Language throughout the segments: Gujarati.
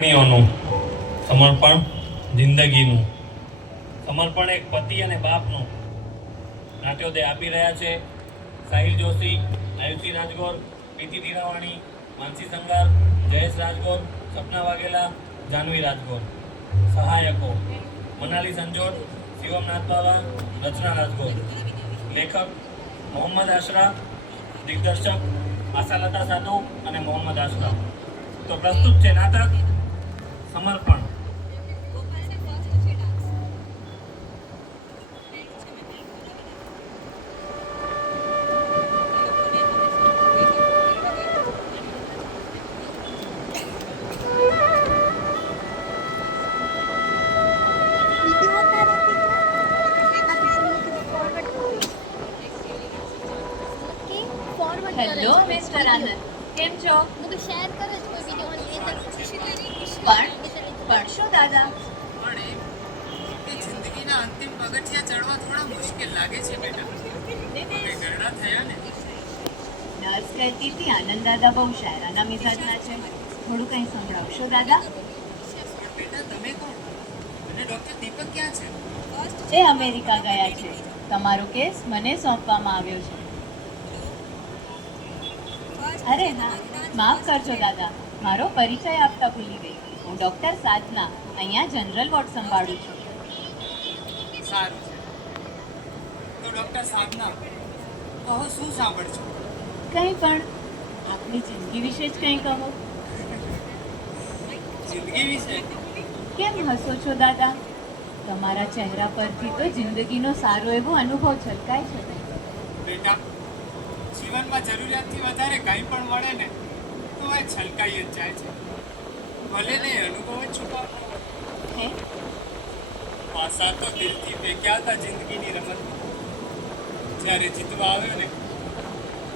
નું સમર્પણ જિંદગીનું સમર્પણ એક પતિ અને બાપનું નાટ્યોદય આપી રહ્યા છે સાહિલ જોશી, આયુષી રાજગોર, પ્રીતિ ધીરાવાણી, માનસી સંગાર, જયેશ રાજગોર, સપના વાઘેલા, જાનવી રાજગોર. સહાયકો મનાલી સંજોટ, શિવમ નાથવાલા, રચના રાજગોર. લેખક મોહમ્મદ આશરા. દિગ્દર્શક આશાલતા સાધુ અને મોહમ્મદ આશરા. તો પ્રસ્તુત છે નાટક સમર્પણ. હેલો મિસ્ટર આનંદ, કેમ છો? मुझे शेयर करो कोई वीडियो ऑन ये પણ શું દાદા? પણ એ જિંદગીના અંતિમ પગથિયા ચડવા થોડા મુશ્કેલ લાગે છે બેટા. હવે ઘરડા થયા ને. નર્સ કહેતી હતી આનંદ દાદા બહુ શાયરાના મિજાજના છે, થોડું કંઈ સંભળાવશો દાદા? પણ બેટા તમે કોણ અને ડોક્ટર દીપક ક્યાં છે? એ અમેરિકા ગયા છે. તમારો કેસ મને સોંપવામાં આવ્યો છે. અરે હા, માફ કરજો દાદા, મારો પરિચય આપતા ભૂલી ગઈ. હું ડૉક્ટર સાધના, અહીંયા જનરલ વોર્ડ સંભાળું છું. સારું છે. તો ડોક્ટર સાધના, કહો શું સાંભળજો? કંઈ પણ, આપની જિંદગી વિશે જ કંઈ કહો. જિંદગી વિશે? કેમ હસો છો દાદા? તમારા ચહેરા પરથી તો જિંદગીનો સારો એવો અનુભવ છલકાય છે. બેટા, જીવનમાં જરૂરિયાતથી વધારે કંઈ પણ મળે ને તો એ છલકાઈ જ જાય છે. ભલે ને અનુભવ જ છુપાવતા હોય. હે? પાસા તો દિલથી ફેંક્યા હતા જિંદગીની રમત. જ્યારે જીતવા આવ્યો ને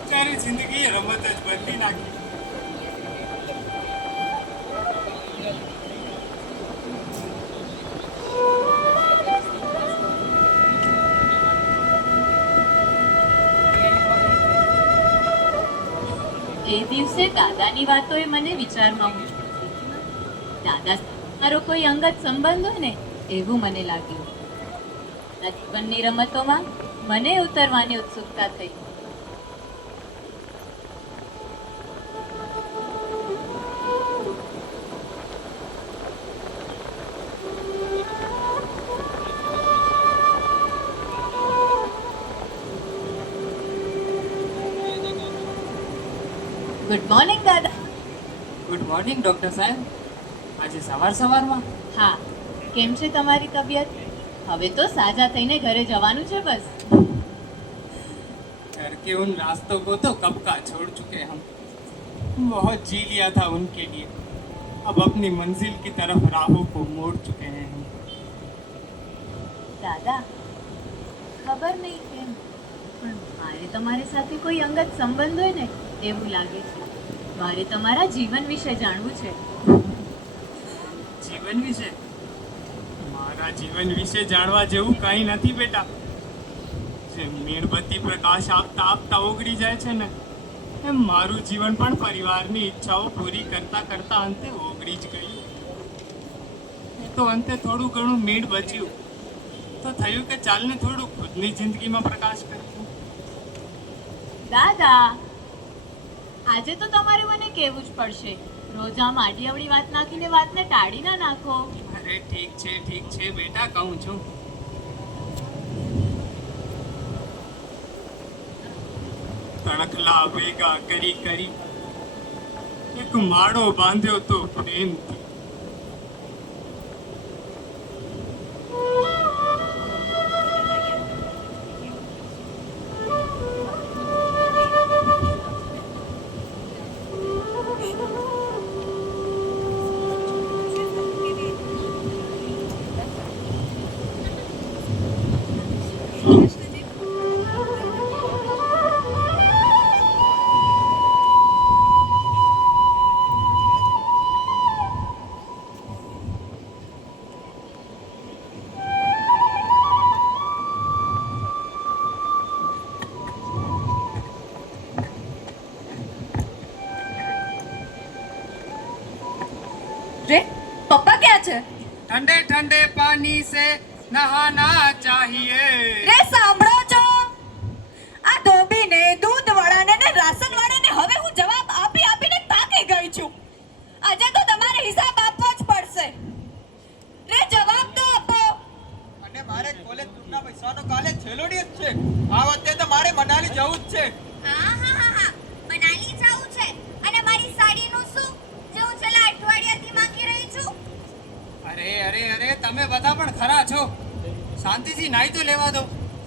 ત્યારે જિંદગીએ રમત જ બદલી નાખી. એ દિવસે દાદાની વાતોએ મને વિચારમાં મૂકી. દાદા મારો કોઈ અંગત સંબંધ હોય ને એવું મને લાગ્યું. જીવનની રમતોમાં મને ઉતરવાની ઉત્સુકતા થઈ. ગુડ મોર્નિંગ દાદા. ગુડ મોર્નિંગ ડૉક્ટર સાહેબ. આજે સવારમાં હા, કેમ છે તમારી તબિયત? હવે તો સાજા થઈને ઘરે જવાનું છે બસ. घर के उन रास्तों को तो कब का छोड़ चुके हम. बहुत जी लिया था उनके लिए. अब अपनी मंजिल की तरफ राहों को मोड़ चुके हैं हम. દાદા, ખબર નહીં કેમ પણ મારે તમારી સાથે કોઈ અંગત સંબંધ હોય ને એવું લાગે છે. મારે તમારા જીવન વિશે જાણવું છે. જીવન વિશે? મારા જીવન વિશે જાણવા જેવું કંઈ નથી બેટા. જે મીણબત્તી પ્રકાશ આપતા આપતા ઓગળી જાય છે ને એમ મારું જીવન પણ પરિવારની ઈચ્છાઓ પૂરી કરતા કરતા અંતે ઓગળી જ ગયું. એ તો અંતે થોડું ઘણું મીણ બચ્યું તો થયું કે ચાલને થોડું ખુદની જિંદગીમાં પ્રકાશ કર્યો. દાદા, આજે તો તમારે મને કહેવું જ પડશે. રોજ આમ આડી અવળી વાત નાખીને વાતને ટાળી ના નાખો. અરે ઠીક છે બેટા, કહું છું. તણખલા ભેગા કરી કરી એક માળો બાંધ્યો તો પ્રેમથી. અરે પપ્પા ક્યાં છે? ठंडे ठंडे पानी से नहाना चाहिए. રે સાંભળો છો? આ ધોબીને દૂધવાળાને ને રાશનવાળાને હવે હું જવાબ આપી આપીને થાકી ગઈ છું. આજે તો તમારે હિસાબ આપવો જ પડશે. રે જવાબ તો આપો. અને મારે કોલેજ ના પૈસાનો કાલે છેલ્લો દિવસ છે. આ વખતે તો મારે મનાલી જવું જ છે. હા મનાલી જવું છે. અને મારી સાડીનું શું જે હું છેલ્લા અઠવાડિયાથી માંગી રહી છું. અરે તમે બધા પણ ખરા છો. શાંતિથી નાઈ તો લેવા દો.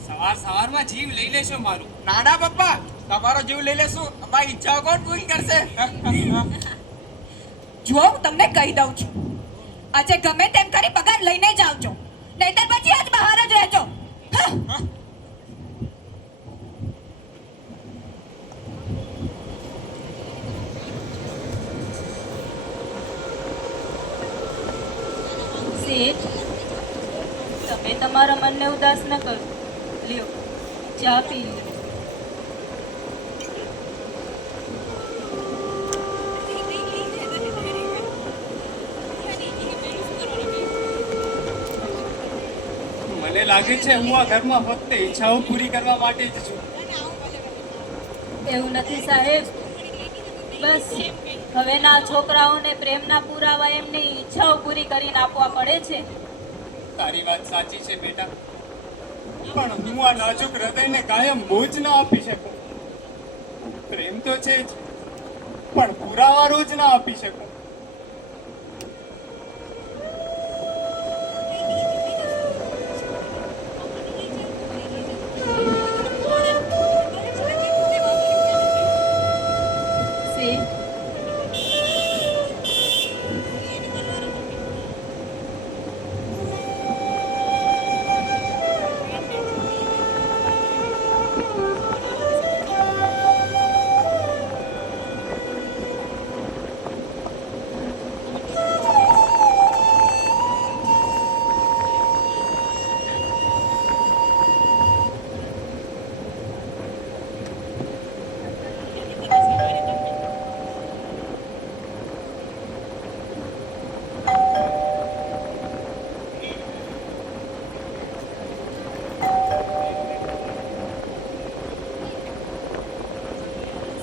સવારમાં જીવ લઈ લેશો મારું. નાના પપ્પા તમારો જીવ લઈ લેશું. અમારી ઈચ્છાઓ કોણ પૂરી કરશે? જો હું તમને કહી દઉં છું, આજે ગમે તેમ કરી પગાર લઈને જ આવજો, નહીતર પછી આજ બહાર જ રહેજો. હા. શેઠ, તમે તમારા મનને ઉદાસ ન કરો. લ્યો, ચા પી લો. મને લાગે છે હું આ ઘરમાં ફક્ત ઈચ્છાઓ પૂરી કરવા માટે જ છું. એવું નથી સાહેબ. બસ હવેના છોકરાઓને પ્રેમના પુરાવા એમની ઈચ્છાઓ પૂરી કરીને આપવા પડે છે. તારી વાત સાચી છે બેટા, પણ હું આ નાજુક હૃદયને કાયમ બોજ ના આપી શકું. પ્રેમ તો છે જ, પણ પુરાવા રોજ ના આપી શકું.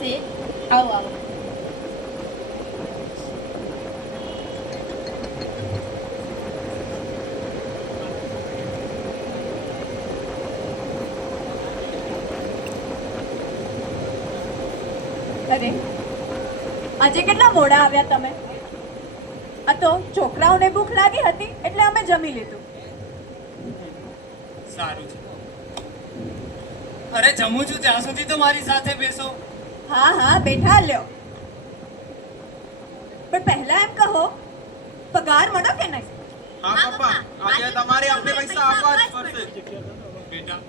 શેઠ, આવો આવો. અરે આજે કેટલા મોડા આવ્યા તમે? આ તો છોકરાઓને ભૂખ લાગી હતી એટલે અમે જમી લીધું. સારું છે. અરે જમું છું ત્યાં સુધી તો મારી સાથે બેસો. હા બેઠા લ્યો. પણ પહેલા એમ કહો, પગાર મળો કે નહીં? હા પપ્પા, આજે તમારે અમને પૈસા આપવા જ પડશે. બેટા,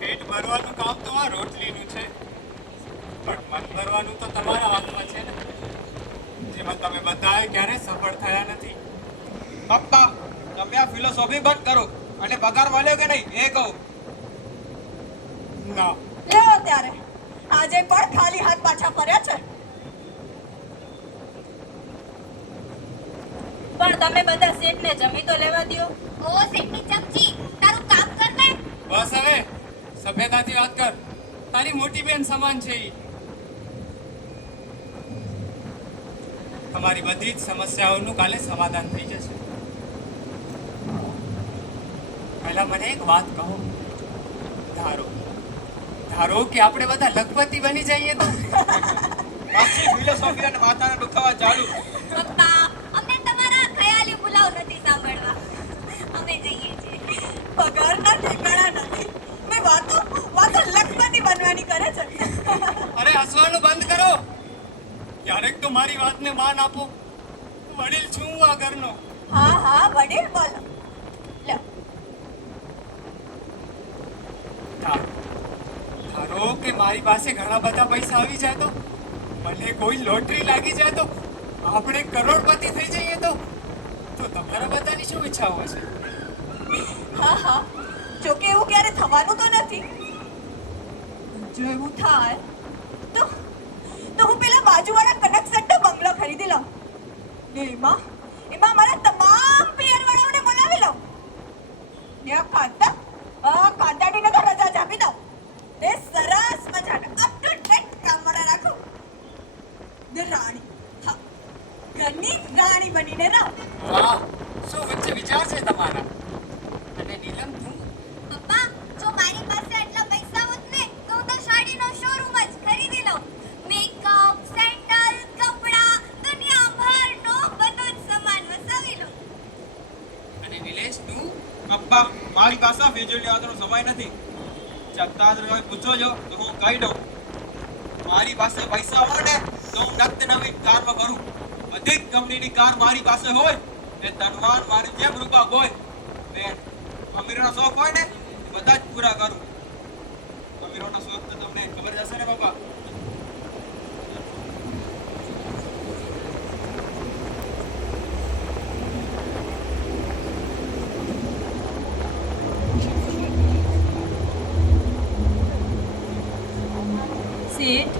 પેટ ભરવાનું કામ તો આ રોટલીનું છે, પણ મન ભરવાનું તો તમારા હાથમાં છે ને, જેમાં તમે બધાએ ક્યારેય સફળ થયા નથી. પપ્પા, તમે આ ફિલોસોફી બંધ કરો અને પગાર મળ્યો કે નહીં એ કહો. ના, લ્યો ત્યારે આજે પણ ખાલી હાથ પાછા ફર્યા છે. પણ તમે બધા શેઠને જમી તો લેવા દ્યો. ઓ શેઠની ચમચી, તારું કામ કર ને. બસ હવે સભ્યતાથી વાત કર. તારી મોટી બેન સમાન છે ઈ. તમારી બધી જ સમસ્યાઓનું કાલે સમાધાન થઈ જશે. પહેલા મને એક વાત કહો. ધારો કે આપણે બધા લખપતિ બની જઈએ તો? પાછી ફિલોસોફી અને માથાના દુખાવા ચાલુ. પપ્પા, અમને તમારા ખયાલી પુલાવ નથી સાંભળવા. અમે જઈએ છીએ. પગારના ઠેકાણા નથી. મેં વાતો લખપતિ બનવાની કરે છે. અરે હસવાનું બંધ કરો. ક્યારેક તો મારી વાતને માન આપો. વડીલ છું હું આ ઘરનો. હા વડીલ બોલો. લ્યો. ધારો કે મારી પાસે ઘણા બધા પૈસા આવી જાય તો, મને કોઈ લોટરી લાગી જાય તો, આપણે કરોડપતિ થઈ જઈએ તો તમારા બધાની શું ઈચ્છાઓ હશે? હા જોકે એવું ક્યારે થવાનું તો નથી. જો એવું થાય તો હું પેલા બાજુવાળા કનક સેટનો બંગલો ખરીદી લઉં. એમાં મારા તમામ પિયરવાળાઓને બોલાવી લો ને કાંતાડીને તો રજા જ આપી દો એ સરસ મજાના અપ ટુ ડેટ કામવાળા રાખો ને રાણી હા ઘરની રાણી બનીને રહો. વાહ, શું વચ્ચે વિચાર છે તમારા? અને નીલમ તું? પપ્પા જો મારી પાસે આટલા પૈસા હોત ને તો હું તો સાડીનો શોરૂમ જ ખરીદી લઉં. મેકઅપ, સેન્ડલ, કપડા, દુનિયાભરનો બધો જ સામાન વસાવી લઉં. અને નિલેશ તું? પપ્પા મારી પાસે ફિજુલી વાતનો સમય નથી. ચકતા કોઈ પૂછો જો તો હું કહી દઉં. મારી પાસે પૈસા હોય ને તો હું નક્ત નવી કારમાં ભરું. અધિક કંપનીની કાર મારી પાસે હોય ને ધનવાન મારી જેમ રૂપા હોય ને અમીરોનો શોખ હોય ને એ બધા જ પૂરા કરું. અમીરોનો શોખ તો તમને ખબર જ હશે ને પપ્પા. શેઠ,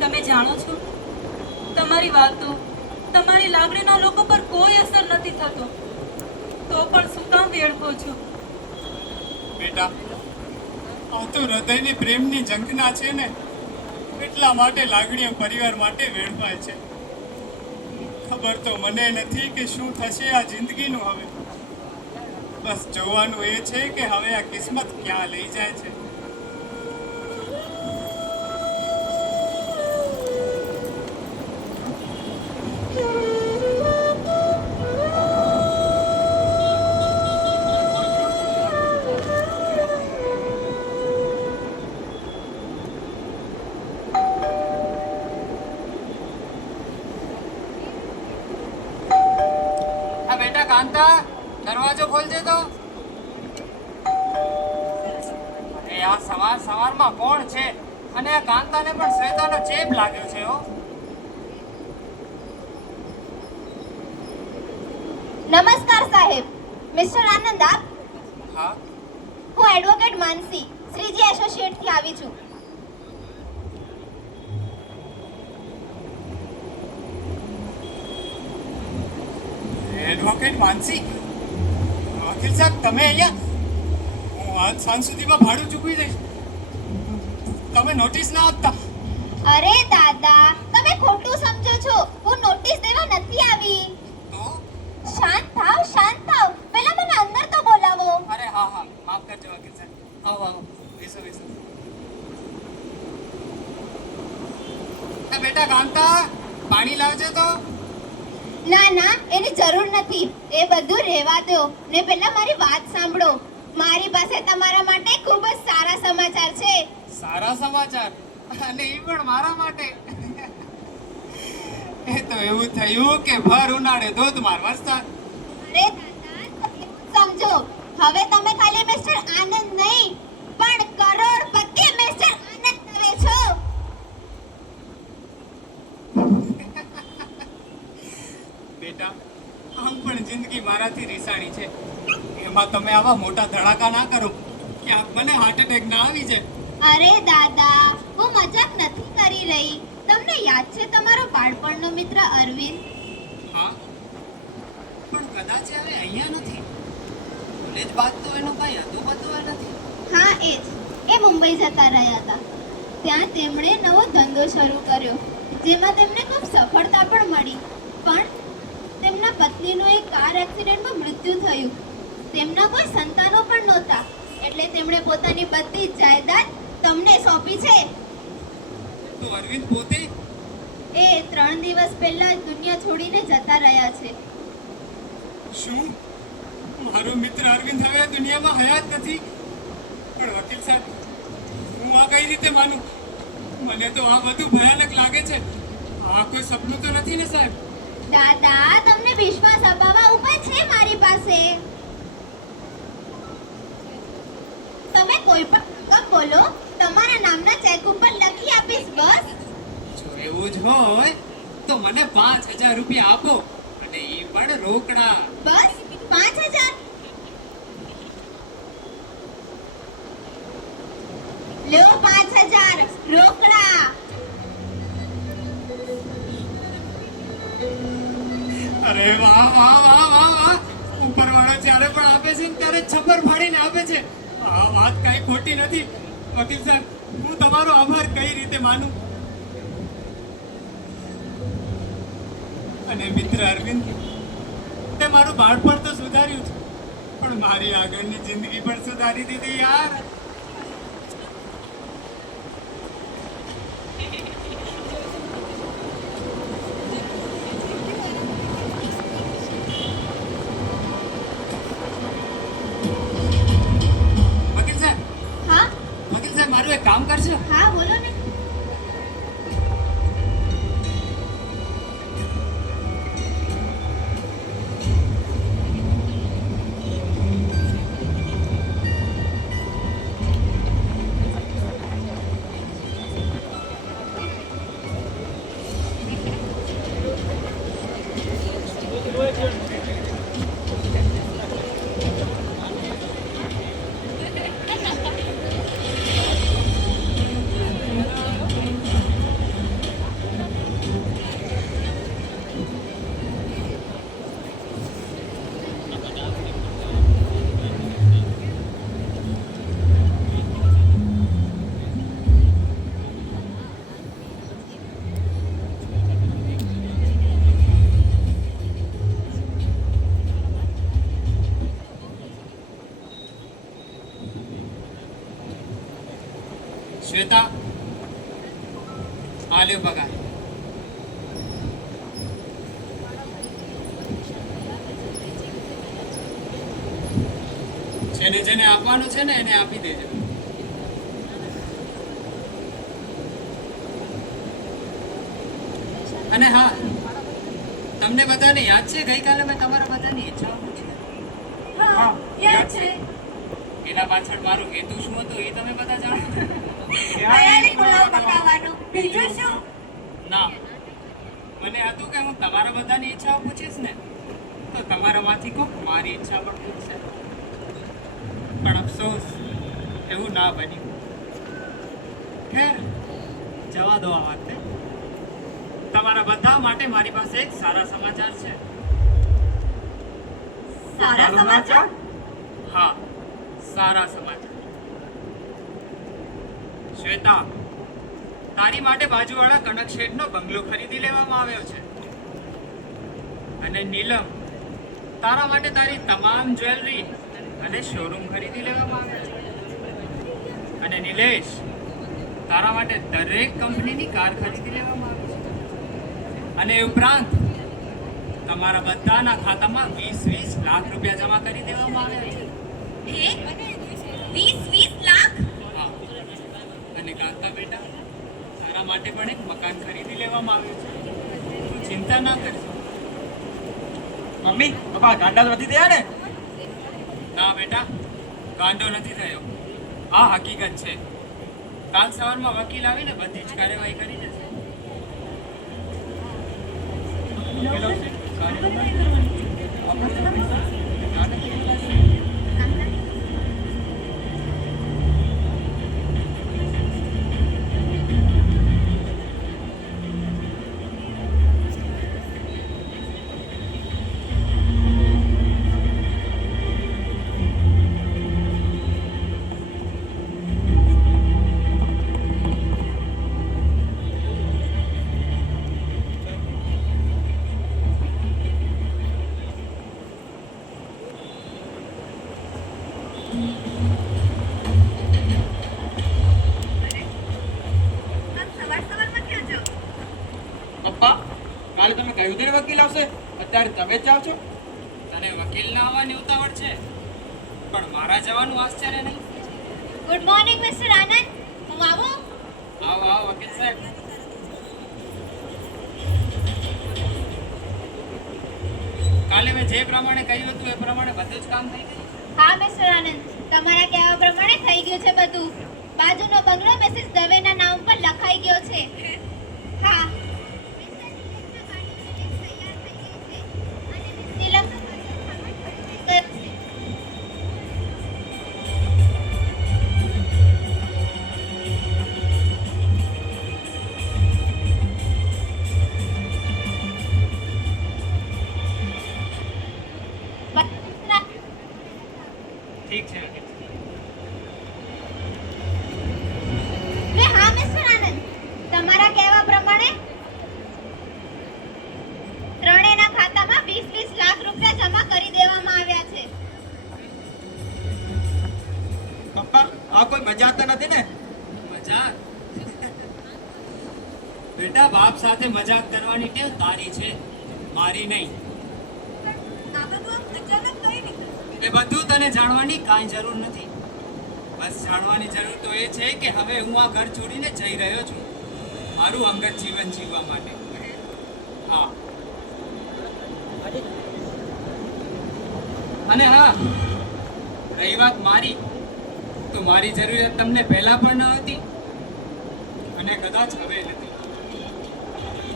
તમે જાણો છો તમારી વાતો, તમારી લાગણીનો લોકો પર કોઈ અસર નથી થતો, તો પણ શું કામ વેડફો છો? બેટા, આ તો હૃદયની પ્રેમની ઝંખના છે ને, એટલા માટે લાગણીઓ પરિવાર માટે વેડફાય છે. ખબર તો મને નથી કે શું થશે આ જિંદગીનું હવે. બસ જોવાનું એ છે કે હવે આ કિસ્મત ક્યાં લઈ જાય છે. હા બેટા કાંતા, દરવાજો ખોલજે તો. અરે આ સવારમાં કોણ છે? અને આ કાંતાને પણ શ્વેતાનો ચેપ લાગ્યો છે હો. નમસ્કાર સાહેબ. મિસ્ટર આનંદ આપ? હા, હું એડવોકેટ માનસી શ્રીજી એસોસિએટ થી આવી છું. એડવોકેટ માનસી? વકીલ સાહેબ તમે અહીંયા? હું આજ સાંજ સુધીમાં ભાડું ચૂકવી દઈશ. તમે નોટિસ ના આપતા? અરે દાદા તમે ખોટું સમજો છો. હું નોટિસ દેવા નથી આવી. તો? શાંત થાવ. પહેલા મને અંદર તો બોલાવો. અરે હા હા, માફ કરજો વકીલ સાહેબ. આવો બેસો. બેટા કાંતા, પાણી લાવજો તો. ના એની જરૂર નથી. એ બધું રહેવા દો ને પહેલા મારી વાત સાંભળો. મારી પાસે તમારા માટે ખૂબ જ સારા સમાચાર છે. સારા સમાચાર? અને એ પણ મારા માટે? એ તો એવું થયું કે ભર ઉનાળે ધોધમાર વરસાદ. અરે દાદા સમજો. હવે તમે ખાલી મિસ્ટર આનંદ નહીં પણ કરોડપતિ મિસ્ટર આનંદ તમે છો. બેટા, આમ પણ જિંદગી મારાથી રીસાણી છે. એમાં તમે આવા મોટા ધડાકા ના કરો, ક્યાંક મને હાર્ટ એટેક ના આવી જાય. અરે દાદા હું મજાક નથી કરી રહી. તમને યાદ છે તમારો બાળપણનો મિત્ર અરવિંદ? હા, પણ કદાચ હવે અહીંયા નથી. કોલેજ બાદ તો એનો કઈ હતું બતું નથી. હા એ મુંબઈ જતા રહ્યા હતા. ત્યાં તેમણે નવો ધંધો શરૂ કર્યો જેમાં તેમને ખૂબ સફળતા પણ મળી. પણ તેમના પત્નીનું એક કાર એક્સિડન્ટમાં મૃત્યુ થયું. તેમના કોઈ સંતાનો પણ નહોતા, એટલે તેમણે પોતાની બધી જ જાયદાદ તમને સોંપી છે. તો અરવિંદ પોતે? એ 3 દિવસ પહેલા જ દુનિયા છોડીને જતા રહ્યા છે. શું મારો મિત્ર અરવિંદ હવે દુનિયામાં હયાત નથી? પણ વકીલ સાહેબ, હું આ કઈ રીતે માનું? મને તો આ બધું ભયાનક લાગે છે. આ કોઈ સપનું તો નથી ને સાહેબ? દાદા તમને વિશ્વાસ અપાવવા ઉપાય છે મારી પાસે. તમે કોઈ પણ રકમ બોલો, તમારા નામના ચેક ઉપર લખી આપીશ. બસ જો એવું જ હોય તો મને 5,000 રૂપિયા આપો, અને એ પણ રોકડા. બસ 5,000? લ્યો 5,000 રોકડા. અરે વાહ વાહ વાહ વાહ વાહ ઉપરવાળો જ્યારે પણ આપે છે ને ત્યારે છપ્પર ફાડીને આપે છે. આ વાત કાંઈ ખોટી નથી. વકીલ સાહેબ, હું તમારો આભાર કઈ રીતે માનું? અને મિત્ર અરવિંદ, તે મારું બાળપણ તો સુધાર્યું છે, પણ મારી આગળની જિંદગી પણ સુધારી દીધી યાર. વકીલ સાહેબ, હા વકીલ સાહેબ, મારું એક કામ કરશો? હા બોલો ને. શ્વેતા, આ લ્યો પગાર. જેને જેને આપવાનું છે ને એને આપી દેજો. અને હા, તમને બધાને યાદ છે ગઈકાલે મેં તમારા બધાની ઈચ્છાઓ પૂછી? હા, યાદ છે. એના પાછળ મારો હેતુ શું હતો એ તમે બધા જાણો? તૈયારી પુલાવ પકાવવાનું. બીજું શું? ના, મને હતું કે હું તમારા બધાની ઈચ્છાઓ પૂછીશ ને તો તમારામાંથી કોક મારી ઈચ્છા પણ પૂછશે. પણ અફસોસ, એવું ના બન્યું. ખેર, જવા દો આ વાતને. તમારા બધા માટે મારી પાસે એક સારા સમાચાર છે. સારા સમાચાર? હા, સારા સમાચાર. શ્વેતા, તારી માટે બાજુવાળા કનક શેઠનો બંગલો ખરીદી લેવામાં આવ્યો છે. અને નીલમ, તારા માટે તારી તમામ જ્વેલરી અને શોરૂમ ખરીદી લેવામાં આવ્યો છે. અને નિલેશ, તારા માટે દરેક કંપનીની કાર ખરીદી લેવામાં આવી છે. અને એ ઉપરાંત તમારા બધાના ખાતામાં 20-20 લાખ રૂપિયા જમા કરી દેવામાં આવ્યા છે. 20 લાખ? હા. અને કાંતા બેટા, તારા માટે પણ એક મકાન ખરીદી લેવામાં આવ્યું છે. તું ચિંતા ના કરજો. મમ્મી પપ્પા ગાંડા તો નથી થયા ને? ના બેટા, ગાંડો નથી થયો. આ હકીકત છે. કાલ સવારમાં વકીલ આવીને બધી જ કાર્યવાહી કરી દેશે. પપ્પા, કાલે તમે કહ્યું હતું ને વકીલ આવશે, અત્યારે તમે જ જાઓ છો? તને વકીલના આવવાની ઉતાવળ છે, પણ મારા જવાનું આશ્ચર્ય નહીં. ગુડ મોર્નિંગ મિસ્ટર આનંદ. હું આવું? આવો આવો વકીલ સાહેબ. કાલે મેં જે પ્રમાણે કહ્યું હતું એ પ્રમાણે બધું જ કામ થઈ ગયું. હા મિસ્ટર આનંદ, તમારા કહેવા પ્રમાણે થઈ ગયું છે બધું. બાજુનો બંગલો મિસિસ દવેના નામ પર લખાઈ ગયો છે. હા. નીલમ ઠીક છે ઠીક છે. રે હા મિસ્ટર આનંદ, તમારા કહેવા પ્રમાણે ત્રણેયના ખાતામાં 20-20 લાખ રૂપિયા જમા કરી દેવામાં આવ્યા છે. પપ્પા આ કોઈ મજાક તો નથી ને? મજાક? બેટા, બાપ સાથે મજાક કરવાની ટેવ તારી છે, મારી નહીં. એ બધું તને જાણવાની કાંઈ જરૂર નથી. બસ જાણવાની જરૂર તો એ છે કે હવે હું આ ઘર છોડીને જઈ રહ્યો છું, મારું અંગત જીવન જીવવા માટે. હા, અને હા, રહી વાત મારી, તો મારી જરૂરિયાત તમને પહેલા પણ ન હતી અને કદાચ હવે નથી.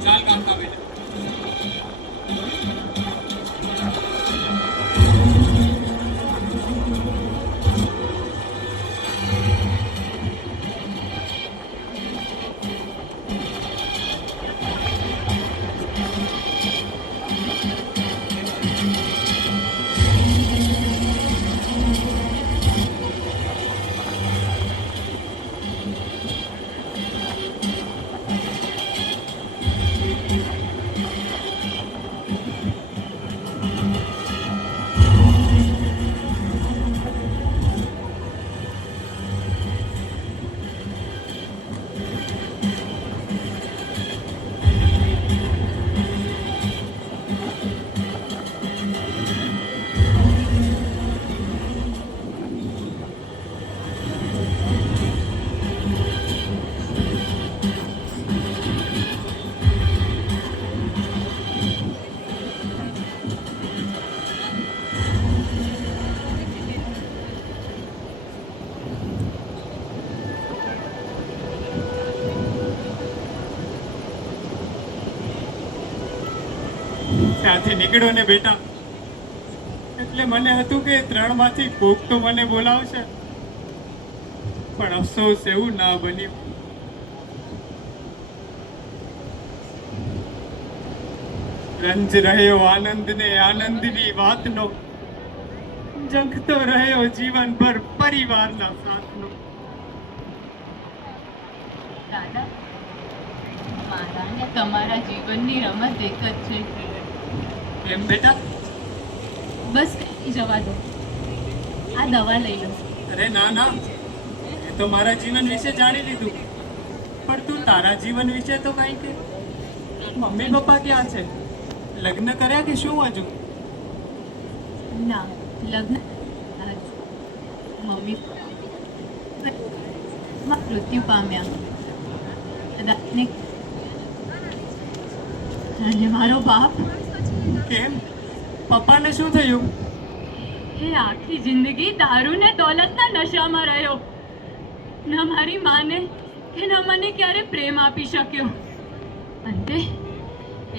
ચાલ કામમાં બેટા. ત્યાંથી નીકળ્યો ને બેટા, એટલે મને હતું કે ત્રણમાંથી કોક તો મને બોલાવશે, પણ અફસોસ એવું ના બન્યું. રંજ રહ્યો આનંદ ને આનંદની વાતનો, જંખતો રહ્યો જીવનભર પરિવારના સાથનો. દાદા, મારા ને તમારા જીવનની રમત એક જ છે. એમ બેટા? બસ કઈ જવા દો, આ દવા લઈ લો. અરે ના ના, એ તો મારા જીવન વિશે જાણી લીધું, પણ તું તારા જીવન વિશે તો કાંઈ કે. મમ્મી પપ્પા ક્યાં છે? લગ્ન કર્યા કે શું હજુ? ના, લગ્ન આજ મમ્મી મૃત્યુ પામ્યા. દાદાને અને મારો બાપ, કેમ? પપ્પાને શું થયું? એ આખી જિંદગી દારૂ ને દોલતના નશામાં રહ્યો. ન મારી માને કે ન મને ક્યારે પ્રેમ આપી શક્યો. અંતે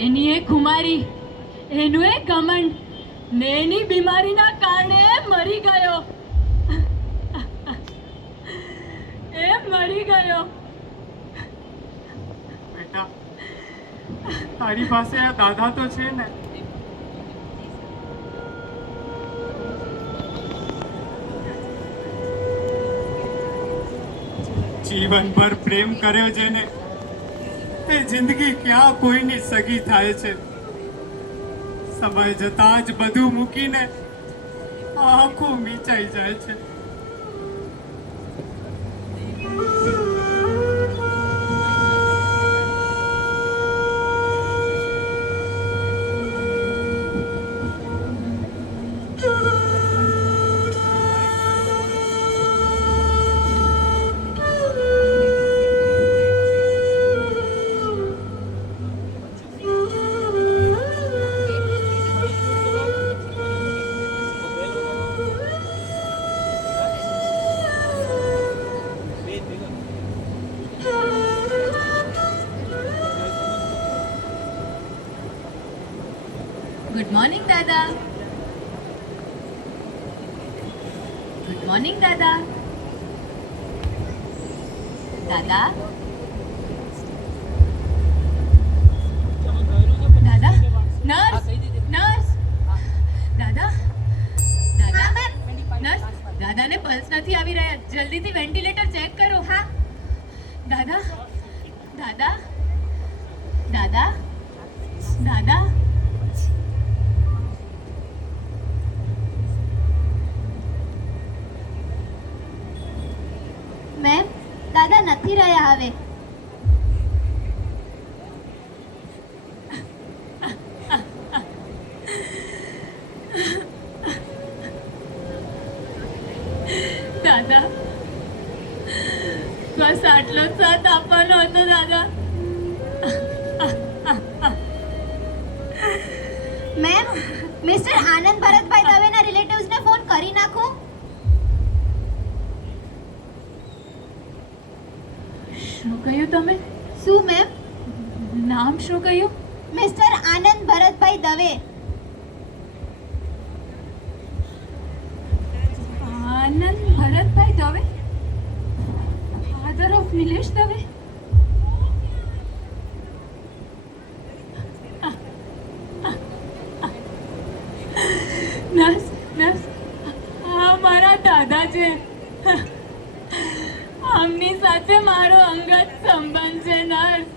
એની એ ખુમારી, એનું એ ઘમંડ ને એની બીમારીના કારણે મરી ગયો. એ મરી ગયો. બેટા, તારી પાસે આ દાદા તો છે ને? જીવનભર પ્રેમ કર્યો છે ને, એ જિંદગી ક્યાં કોઈની સગી થાય છે. સમય જતા જ બધું મૂકીને આંખો મીચાઈ જાય છે. ગુડ મોર્નિંગ દાદા. ગુડ મોર્નિંગ દાદા. દાદા, દાદા, નર્સ, નર્સ, દાદા, દાદા, નર્સ, દાદા. પલ્સ નથી આવી રહ્યા. જલ્દીથી વેન્ટિલેટર ચેક કરો. હા દાદા, દાદા, દાદા, દાદા. મેમ, દાદા નથી રહ્યા હવે. દાદા, બસ આટલો જ સાથ આપવાનો હતો દાદા. મેમ, મિસ્ટર આનંદ ભરતભાઈ દવેના રિલેટિવ્સને ફોન કરી નાખું. શું કહ્યું તમે? શું મેમ? નામ શું કહ્યું? Mister Anand Bharatbhai Dave. Anand Bharatbhai Dave, father of Nilesh Dave. Nurse, nurse, આ મારા દાદા છે. આમની સાથે મારો અંગત સંબંધ છે નર્સ.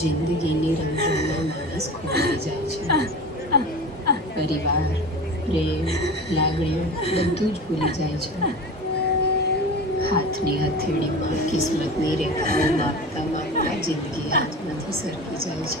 જિંદગીની રમઝમમાં માણસ ખોવાઈ જાય છે. પરિવાર, પ્રેમ, લાગણીઓ બધું જ ભૂલી જાય છે. હાથની હથેળીમાં કિસ્મતની રેખાઓ માપતા માપતા જિંદગી હાથમાંથી સરકી જાય છે.